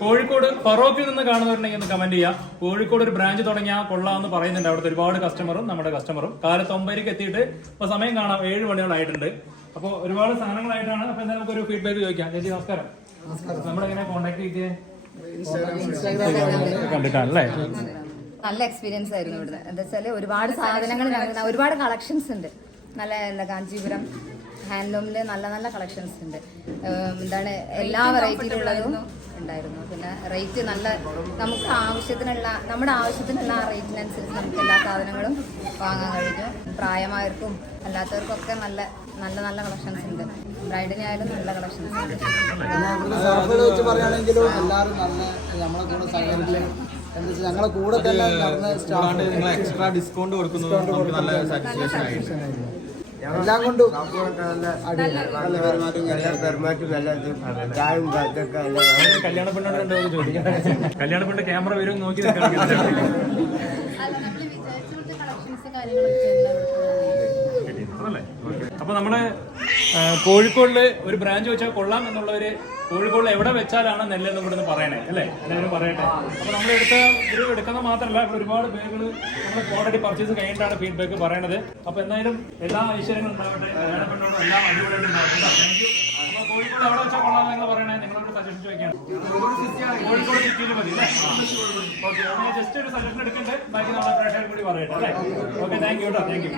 കോഴിക്കോട് ഫറോക്കിൽ നിന്ന് കാണുന്നവരുണ്ടെങ്കിൽ ഒന്ന് കമന്റ് ചെയ്യാം. കോഴിക്കോട് ഒരു ബ്രാഞ്ച് തുടങ്ങിയാൽ കൊള്ളാമെന്ന് പറയുന്നുണ്ട്. അവിടുത്തെ ഒരുപാട് കസ്റ്റമറും നമ്മുടെ കസ്റ്റമറും കാലത്ത് 9:00 എത്തിയിട്ട് ഇപ്പൊ സമയം കാണാം 7 മണിയോളായിട്ടുണ്ട്. അപ്പോൾ ഒരുപാട് സാധനങ്ങളായിട്ടാണ്. അപ്പൊ എന്തായാലും നമുക്കൊരു ഫീഡ്ബാക്ക് ചോദിക്കാം. ചേച്ചി നമസ്കാരം. നമ്മളെങ്ങനെ കോൺടാക്ട് ചെയ്തേ? കണ്ടിട്ടാണല്ലേ? നല്ല എക്സ്പീരിയൻസ് ആയിരുന്നു ഇവിടുന്ന്. എന്താ വെച്ചാല് ഒരുപാട് സാധനങ്ങൾ, ഒരുപാട് കളക്ഷൻസ് ഉണ്ട്. നല്ല കാഞ്ചീപുരം ഹാൻഡ്ലൂമില് നല്ല നല്ല കളക്ഷൻസ് ഉണ്ട്. എന്താണ് എല്ലാ വെറൈറ്റിയിലുള്ളതും ഉണ്ടായിരുന്നു. പിന്നെ റേറ്റ് നല്ല, നമുക്ക് നമ്മുടെ ആവശ്യത്തിനുള്ള ആ റേറ്റിനനുസരിച്ച് നമുക്ക് എല്ലാ സാധനങ്ങളും വാങ്ങാൻ കഴിഞ്ഞു. പ്രായമായവർക്കും അല്ലാത്തവർക്കും ഒക്കെ നല്ല നല്ല നല്ല കളക്ഷൻസ് ഉണ്ട്. ബ്രൈഡിനായാലും നല്ല കളക്ഷൻസ് ഉണ്ട്. വെച്ച് പറയുകയാണെങ്കിലും എല്ലാവരും നല്ല നമ്മളെ കൂടെ സഹകരിക്കും. ഞങ്ങളെ കൂടെ തന്നെ എക്സ്ട്രാ ഡിസ്കൗണ്ട് കൊടുക്കുന്നത് നല്ല സാറ്റിസ്ഫാക്ഷൻ ആയിട്ട് എല്ലാം കൊണ്ടും കല്യാണ പെണ്ണോട് രണ്ടു ചോദിക്കാം. കല്യാണ പെണ്ണ് ക്യാമറ വരും നോക്കി. അപ്പൊ നമ്മള് കോഴിക്കോടില് ഒരു ബ്രാഞ്ച് വെച്ചാൽ കൊള്ളാം എന്നുള്ളവര് കോഴിക്കോടിൽ എവിടെ വെച്ചാലാണ് നെല്ലെന്നും കൂടെ ഒന്ന് പറയണേ അല്ലേ? എല്ലാവരും പറയട്ടെ. അപ്പൊ നമ്മൾ എടുക്കുന്ന മാത്രമല്ല, ഇവിടെ ഒരുപാട് പേരുകൾ നമ്മൾ ഓൾറെഡി പർച്ചേസ് കഴിഞ്ഞിട്ടാണ് ഫീഡ്ബാക്ക് പറയണത്. അപ്പൊ എന്തായാലും എല്ലാ ഐശ്വര്യങ്ങളും ഉണ്ടാവട്ടെ. കല്യാണപ്പെണ്ണോടും എല്ലാം അടിപൊളിയായിട്ട് താങ്ക് യു. അപ്പൊ കോഴിക്കോട് എവിടെ വെച്ചാൽ കൊള്ളാം നിങ്ങൾ പറയണേ. നിങ്ങളോട് സജഷൻ ചോദിക്കുകയാണ്. കോഴിക്കോട് സിറ്റിയിൽ മതി അല്ലേ? ഓക്കെ, ജസ്റ്റ് ഒരു സജഷൻ എടുക്കണ്ടേ. ബാക്കി നമ്മളെ പ്രേക്ഷകർ കൂടി പറയട്ടെ അല്ലേ? ഓക്കെ, താങ്ക് യു കേട്ടോ. Thank you.